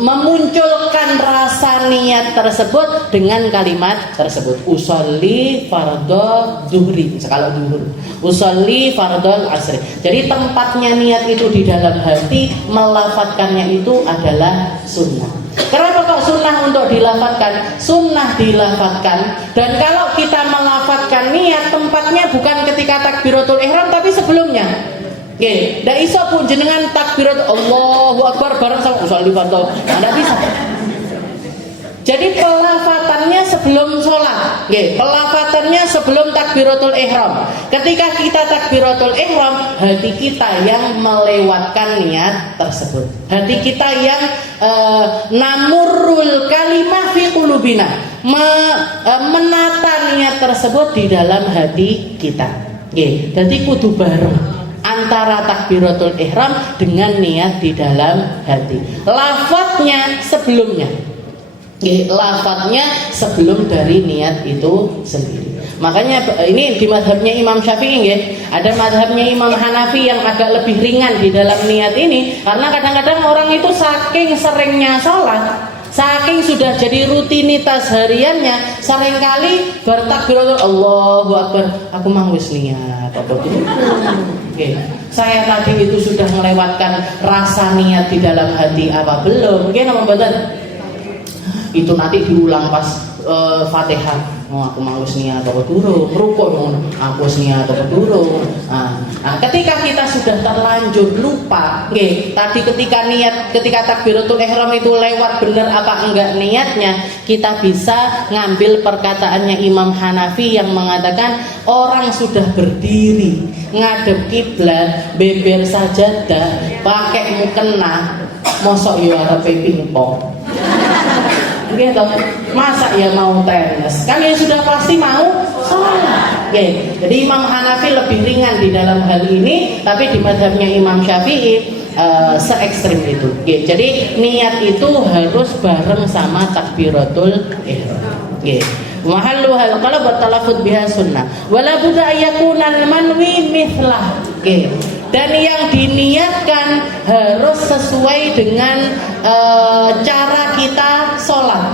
memunculkan rasa niat tersebut dengan kalimat tersebut. Usolli fardhu duhri, kalau duhur. Usolli fardhu asri. Jadi tempatnya niat itu di dalam hati, melafadzkannya itu adalah sunnah. Kenapa kok sunnah untuk dilafatkan? Sunnah dilafatkan. Dan kalau kita melafatkan niat, tempatnya bukan ketika takbiratul ihram tapi sebelumnya. Oke, ndak iso pun jenengan takbirat Allahu Akbar bareng sama usul dibantu. Ndak bisa. Jadi pelafatannya sebelum sholat, pelafatannya sebelum takbiratul ihram. Ketika kita takbiratul ihram, hati kita yang melewatkan niat tersebut. Hati kita yang namurul kalimah fi qulubina, menata niat tersebut di dalam hati kita. Jadi kudu bareng antara takbiratul ihram dengan niat di dalam hati. Lafadznya sebelumnya. Lafadznya sebelum dari niat itu sendiri. Makanya ini di mazhabnya Imam Syafi'i ada mazhabnya Imam Hanafi yang agak lebih ringan di dalam niat ini, karena kadang-kadang orang itu saking seringnya sholat, saking sudah jadi rutinitas hariannya, seringkali bertakbiratul Allahu Akbar, aku mau wis niat apa dulu. Saya tadi itu sudah melewatkan rasa niat di dalam hati apa belum? Nama mboten? Itu nanti diulang pas Fatihah. Aku mau niat apa durung, rukuk aku niat apa durung. Nah, ketika kita sudah terlanjur lupa, tadi ketika takbiratul ihram itu lewat benar apa enggak niatnya, kita bisa ngambil perkataannya Imam Hanafi yang mengatakan orang sudah berdiri ngadep kiblat, beber sajadah, pakai mukena, mosok yo arepe pingpong. Gitu. Masa ya mau tenis? Kalian sudah pasti mau sholat. Jadi Imam Hanafi lebih ringan di dalam hal ini, tapi di mazhabnya Imam Syafi'i se-ekstrim itu. Jadi niat itu harus bareng sama takbiratul ihram. Mahalluhal qalb wa talaffuz biha sunnah. Wala budda ayyakuna al-manwi mithlah. Dan yang diniatkan harus sesuai dengan cara kita sholat.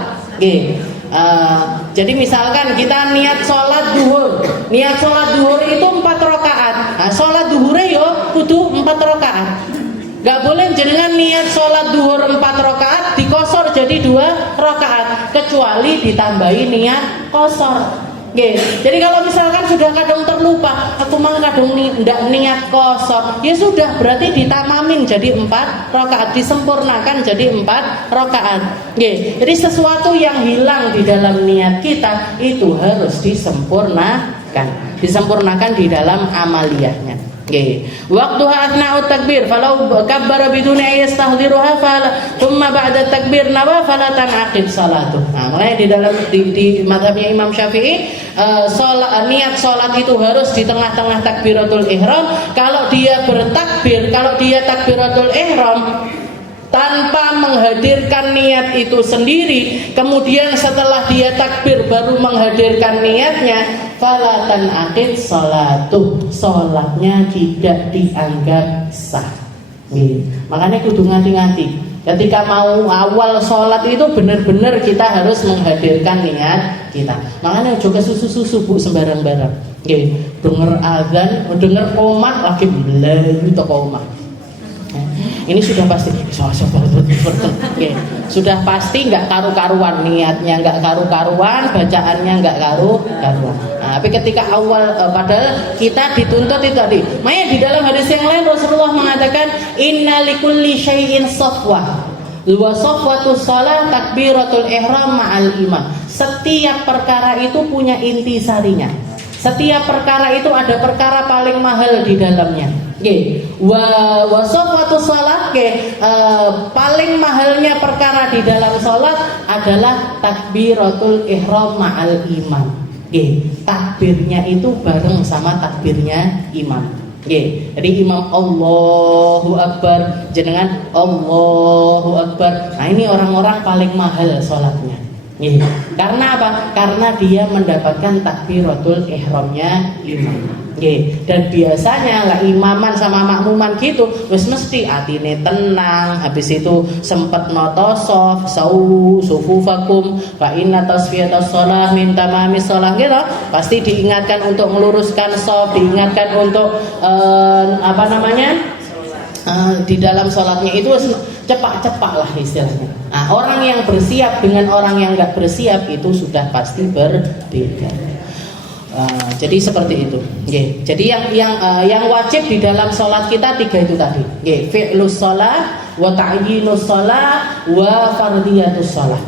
Jadi misalkan kita niat sholat duhur, niat sholat duhur itu 4 rakaat. Nah, sholat duhurnya yo kudu 4 rakaat. Gak boleh jenengan niat sholat duhur 4 rakaat dikosor jadi 2 rakaat, kecuali ditambahi niat kosor. Jadi kalau misalkan sudah kadang terlupa, aku mau kadang ndak niat kosor, ya sudah berarti ditamamin jadi 4 rakaat, disempurnakan jadi 4 rakaat. Jadi sesuatu yang hilang di dalam niat kita itu harus disempurnakan di dalam amaliyahnya. Waktuha athna'ut takbir falau kabbara biduni ayastahdhiruha thumma ba'da takbir nawa fala tanaqid salatu. Nah, makanya di dalam di mazhabnya Imam Syafi'i niat salat itu harus di tengah-tengah takbiratul ihram. Kalau dia bertakbir, kalau dia takbiratul ihram tanpa menghadirkan niat itu sendiri, kemudian setelah dia takbir baru menghadirkan niatnya, fala tanaqid salatu, salatnya tidak dianggap sah. Makanya kudu ngati-ngati. Ketika mau awal sholat itu benar-benar kita harus menghadirkan niat kita. Makanya juga susu-susu Bu sembarang-barang. Dengar azan, dengar qomat lagi belayu to qomat. Ini sudah pasti sudah pasti nggak karu-karuan niatnya, nggak karu-karuan bacaannya, nggak karu-karuan. Nah, tapi ketika awal padahal kita dituntut itu tadi. Makanya di dalam hadis yang lain Rasulullah mengatakan inna likulli syai'in safwah wa safwatu shalah takbiratul ihram ma'al imam. Setiap perkara itu punya intisarinya. Setiap perkara itu ada perkara paling mahal di dalamnya. Wa safwatu salat paling mahalnya perkara di dalam salat adalah takbiratul ihram ma'al imam. Takbirnya itu bareng sama takbirnya imam. Jadi imam Allahu Akbar, jenengan Allahu Akbar. Nah, ini orang-orang paling mahal salatnya. Karena apa? Karena dia mendapatkan takbiratul ihramnya imam. Dan biasanya lah imaman sama makmuman gitu, wis mesti atine tenang, habis itu sempet noto sof sufufakum fa inna tasfiyatas shalah min tamamis shalah gitu. Pasti diingatkan untuk meluruskan sof, diingatkan untuk di dalam sholatnya itu cepak-cepak lah istilahnya. Nah, orang yang bersiap dengan orang yang nggak bersiap itu sudah pasti berbeda. Jadi seperti itu. Jadi yang wajib di dalam sholat kita 3 itu tadi. Fi'lus sholat, wa ta'yinus sholat, wa fardiyatus sholat.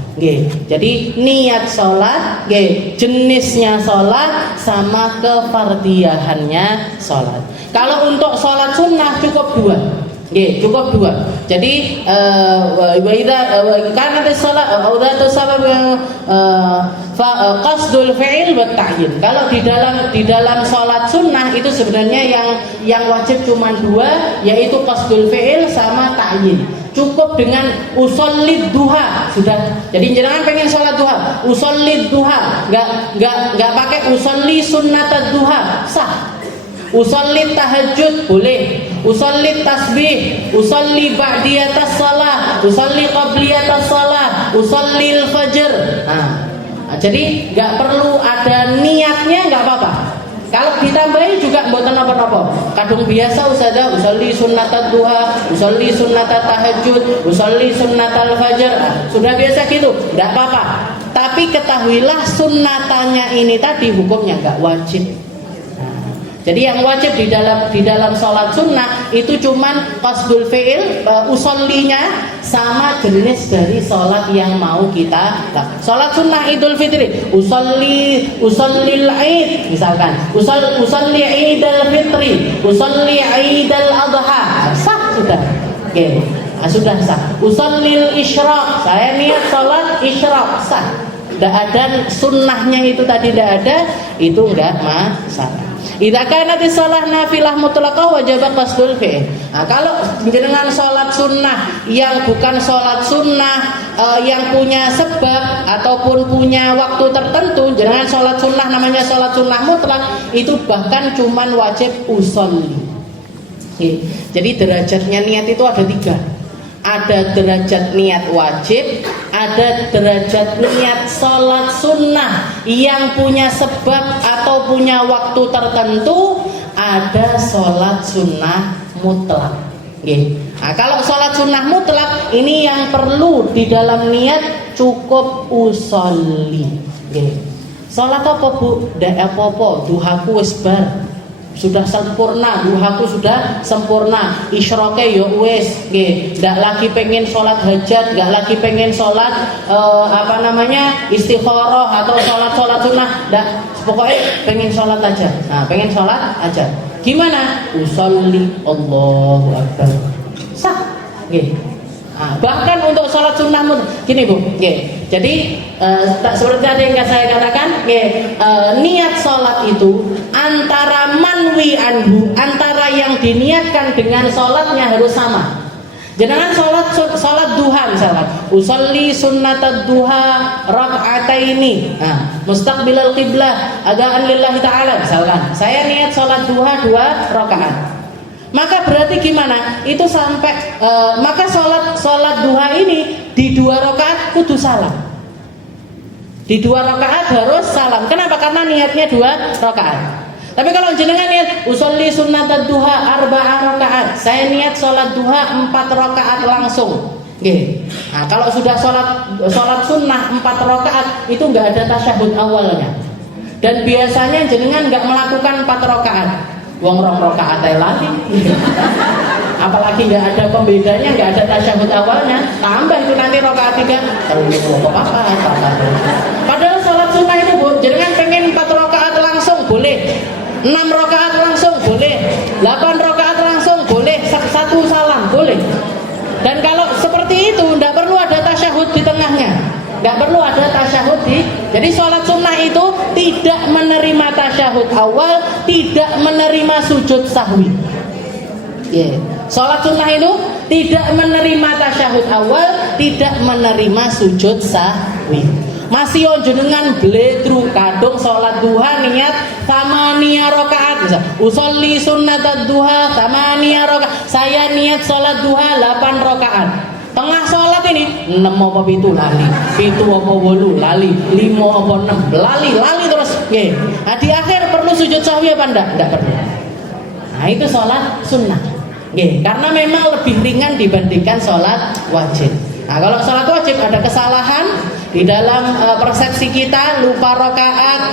Jadi niat sholat, jenisnya sholat, sama kefardiyahannya sholat. Kalau untuk sholat sunnah cukup 2. Cukup 2. Jadi karena sholat udah sabab qasdul fi'il wa ta'yin. Kalau di dalam sholat sunnah itu sebenarnya yang wajib cuma 2, yaitu qasdul fi'il sama ta'yin. Cukup dengan ushollid duha sudah. Jadi jangan pengen sholat duha, ushollid duha, nggak pakai usholli sunnatad duha, sah. Usolli tahajud boleh, usolli tasbih, usolli ba'diyatas salah, usolli qabliyatas salah, usolli al-fajr. Jadi nggak perlu ada niatnya, nggak apa-apa. Kalau ditambahi juga mboten napa-napa. Kadung biasa ustazah usolli sunnatat duha, usolli sunnatat tahajud, usolli sunnatal fajr. Sudah biasa gitu, nggak apa-apa. Tapi ketahuilah sunnatannya ini tadi hukumnya nggak wajib. Jadi yang wajib di dalam sholat sunnah itu cuman qasdul fi'il, usollinya, sama jenis dari sholat yang mau kita. Sholat sunnah Idul Fitri, usallil Id misalkan, usolli Idul Fitri, usolli Idul Adha, sah sudah. Sudah sah. Usallil Isyraq, saya niat sholat Isyraq, sah. Tidak ada sunnahnya itu tadi, tidak ada, itu enggak masalah. Idza kanat shalah nafilah mutlaqah wajib qasdul fi'il. Kalau jenengan salat sunnah yang bukan salat sunnah yang punya sebab ataupun punya waktu tertentu, jenengan salat sunnah namanya salat sunnah mutlak, itu bahkan cuman wajib usolli. Jadi derajatnya niat itu ada 3. Ada derajat niat wajib, ada derajat niat sholat sunnah yang punya sebab atau punya waktu tertentu, ada sholat sunnah mutlak. Kalau sholat sunnah mutlak ini yang perlu di dalam niat cukup usolli. Sholat apa bu? Tidak apa-apa, duhaku wis bar, sudah sempurna, duhaku sudah sempurna, isyroke yo wes, nggak lagi pengen sholat hajat, nggak lagi pengen sholat istikharah atau sholat sunnah, nggak, pokoknya pengen sholat aja. Pengen sholat aja. Gimana? Usolli Allahu Akbar, sah. Bahkan untuk sholat sunnah gini bu, jadi seperti tadi yang saya katakan, niat sholat itu antara manwi anhu, antara yang diniatkan dengan sholatnya harus sama. Jangan sholat duha misalkan, usolli sunnatad duha rak'ataini, mustaqbilal qiblah adaan lillahi ta'ala misalkan, saya niat sholat duha 2 rakaat. Maka berarti gimana? Itu sampai maka sholat duha ini di 2 rakaat kudu salam. Di 2 rakaat harus salam. Kenapa? Karena niatnya 2 rakaat. Tapi kalau jenengan niat usolli sunnatad duha 4 rakaat, saya niat sholat duha 4 rakaat langsung. Kalau sudah sholat sunnah 4 rakaat itu nggak ada tasyahud awalnya. Dan biasanya jenengan nggak melakukan 4 rakaat. Wong rong rakaat lagi. Apalagi nggak ada pembedanya, nggak ada tasyahud awalnya, tambah itu nanti rakaat 3 padahal sholat sunnah itu bu, jenengan pengen 4 rakaat langsung boleh, 6 rakaat langsung boleh, 8 rakaat langsung boleh, 1 salam boleh. Dan kalau seperti itu nggak perlu ada tasyahud di tengahnya, nggak perlu ada tasyahud jadi sholat sunnah itu tidak menerima tasyahud awal, tidak menerima sujud sahwi. Sholat sunnah itu tidak menerima tasyahud awal, tidak menerima sujud sahwi. Masih jenengan bledru kadung sholat duha niat thamaniya rakaat, usolli sunnatad duha thamaniya rakaat, saya niat sholat duha 8 rakaat. Tengah sholat ini 6 apa 7 lali, 7 apa 8 lali, 5 apa 6 lali terus. Di akhir perlu sujud sahwi apa enggak? Enggak perlu. Itu sholat sunnah. Karena memang lebih ringan dibandingkan sholat wajib. Nah, kalau sholat wajib ada kesalahan di dalam persepsi kita, lupa rakaat,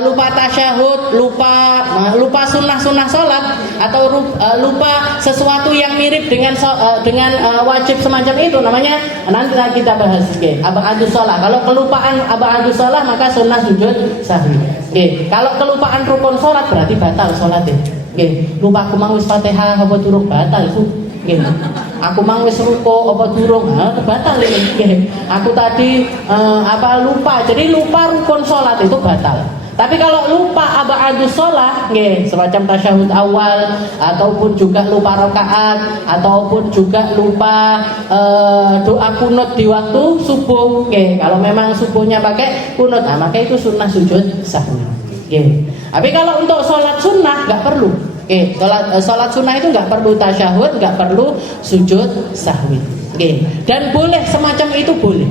lupa tasyahud, lupa sunnah sholat, atau lupa sesuatu yang mirip dengan wajib semacam itu, namanya nanti kita bahas. Aba'adus sholat. Kalau kelupaan aba'adus sholat maka sunnah sujud sahwi. Kalau kelupaan rukun sholat berarti batal sholatnya. Lupa aku mau Fatihah apa durung batal itu. Aku mang wis ruko apa durung batal ini. Aku tadi lupa, jadi lupa rukun sholat itu batal. Tapi kalau lupa aba'adus sholat, semacam tasyahud awal, ataupun juga lupa rakaat, ataupun juga lupa doa kunut di waktu subuh, kalau memang subuhnya pakai kunut, maka itu sunnah sujud sahwi. Tapi kalau untuk sholat sunnah nggak perlu. Sholat sunnah itu nggak perlu tasyahud, nggak perlu sujud sahwi. Dan boleh semacam itu boleh.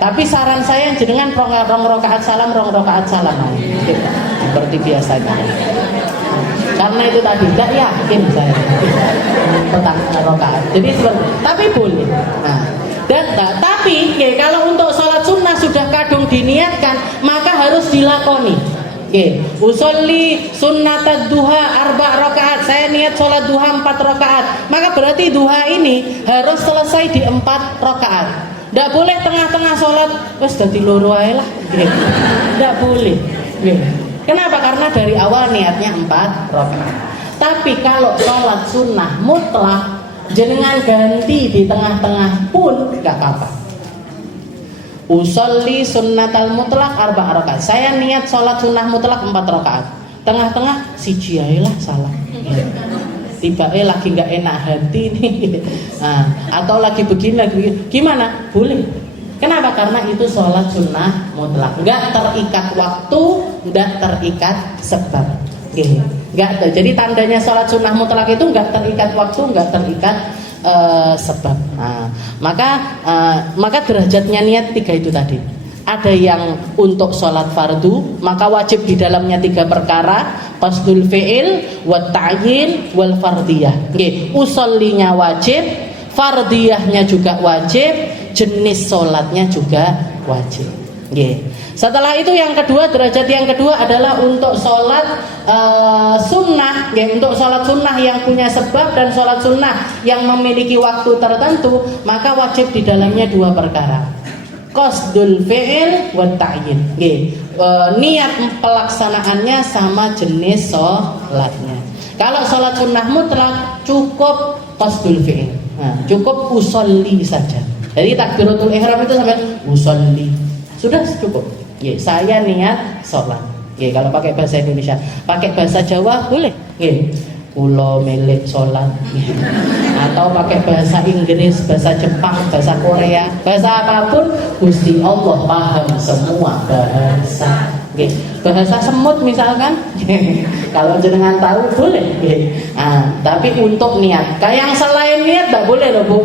Tapi saran saya jenengan rong rakaat salam. Seperti biasanya. Karena itu tadi nggak yakin saya tentang rakaat. Jadi tapi boleh. Tapi kalau untuk sholat sunnah sudah kadung diniatkan, maka harus dilakoni. Usolli sunnatad duha 4 rakaat. Saya niat sholat duha 4 rakaat. Maka berarti duha ini harus selesai di 4 rakaat. Tidak boleh tengah-tengah sholat wes dadi loro ae lah. Tidak boleh. Kenapa? Karena dari awal niatnya 4 rakaat. Tapi kalau sholat sunnah mutlak, jenengan ganti di tengah-tengah pun nggak apa-apa. Usolli sunnatal mutlak 4 rakaat. Saya niat sholat sunnah mutlak 4 rakaat. Tengah-tengah siji ae lah salah. Tiba-tiba lagi nggak enak hati nih. Atau lagi begini. Gimana? Boleh. Kenapa? Karena itu sholat sunnah mutlak. Nggak terikat waktu, nggak terikat sebab. Nggak. Jadi tandanya sholat sunnah mutlak itu nggak terikat waktu, nggak terikat sebab. Maka derajatnya niat 3 itu tadi. Ada yang untuk sholat fardu, maka wajib di dalamnya 3 perkara: qasdul fi'il, wat ta'yin, wal fardiyah. Usollinya wajib, fardiyahnya juga wajib, jenis sholatnya juga wajib. Setelah itu yang kedua, derajat yang kedua adalah untuk sholat sunnah. Untuk sholat sunnah yang punya sebab dan sholat sunnah yang memiliki waktu tertentu, maka wajib di dalamnya 2 perkara: qasdul fi'il wa ta'yin. Niat pelaksanaannya sama jenis sholatnya. Kalau sholat sunnah mutlak cukup qasdul fi'il. Cukup usolli saja. Jadi takbiratul ihram itu sampai usolli. Sudah cukup. Saya niat sholat. Kalau pakai bahasa Indonesia, pakai bahasa Jawa boleh. Kulo milik sholat. Atau pakai bahasa Inggris, bahasa Jepang, bahasa Korea, bahasa apapun, Gusti Allah paham semua bahasa. Bahasa semut misalkan, kalau jenengan tahu boleh. Tapi untuk niat, kayak yang selain niat tak boleh loh Bu.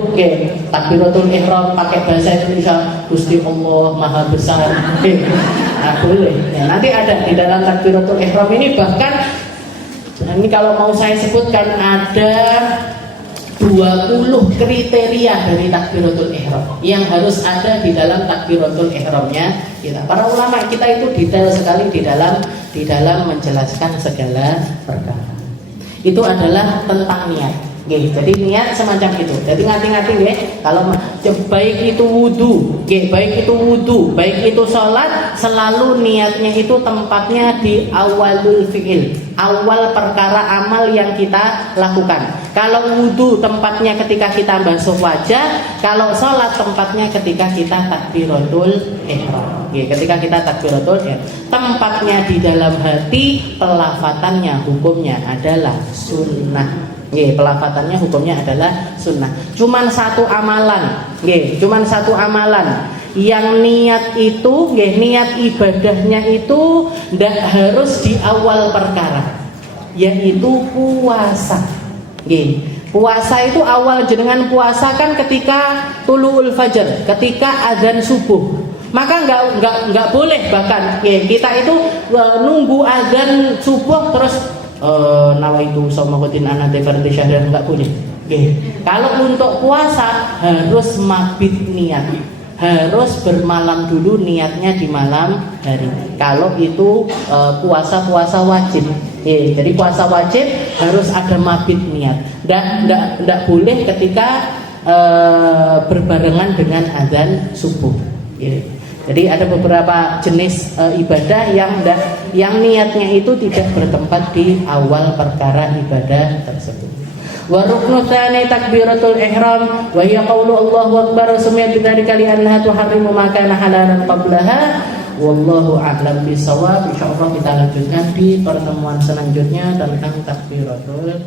Takbiratul ihram pakai bahasa Indonesia, Gusti Allah maha besar. Boleh. Nanti ada di dalam takbiratul ihram ini, bahkan ini kalau mau saya sebutkan ada 20 kriteria dari takbiratul ihram yang harus ada di dalam takbiratul ihramnya kita. Para ulama kita itu detail sekali di dalam menjelaskan segala perkara. Itu adalah tentang niat. Jadi niat semacam itu. Jadi ngati-ngati kalau baik itu wudu, baik itu sholat, selalu niatnya itu tempatnya di awalul fi'il, awal perkara amal yang kita lakukan. Kalau wudu tempatnya ketika kita basuh wajah, kalau sholat tempatnya ketika kita takbiratul ihram. Ketika kita takbiratul ihram, tempatnya di dalam hati, pelafatannya hukumnya adalah sunnah. Pelafatannya hukumnya adalah sunnah. Cuman satu amalan, yang niat itu, niat ibadahnya itu tidak harus di awal perkara, yaitu puasa. Puasa itu awal jenengan puasa kan ketika tuluul fajar, ketika azan subuh. Maka nggak boleh bahkan kita itu nunggu azan subuh terus nawaitu shauma ghadin ana fardi syahran, enggak boleh. Oke. Kalau untuk puasa harus mabit niat, harus bermalam dulu niatnya di malam hari. Kalau itu puasa wajib. Jadi puasa wajib harus ada mabit niat. Nggak boleh ketika berbarengan dengan azan subuh. Jadi ada beberapa jenis ibadah yang niatnya itu tidak bertempat di awal perkara ibadah tersebut. Wa ruknu tsani takbiratul ihram wa hiya qaulu Allahu akbar sumiyat bidzalika li annaha tuharrimu ma kana halalan qablaha. Wallahu a'lam bishawab. Insyaallah kita lanjutkan di pertemuan selanjutnya tentang takbiratul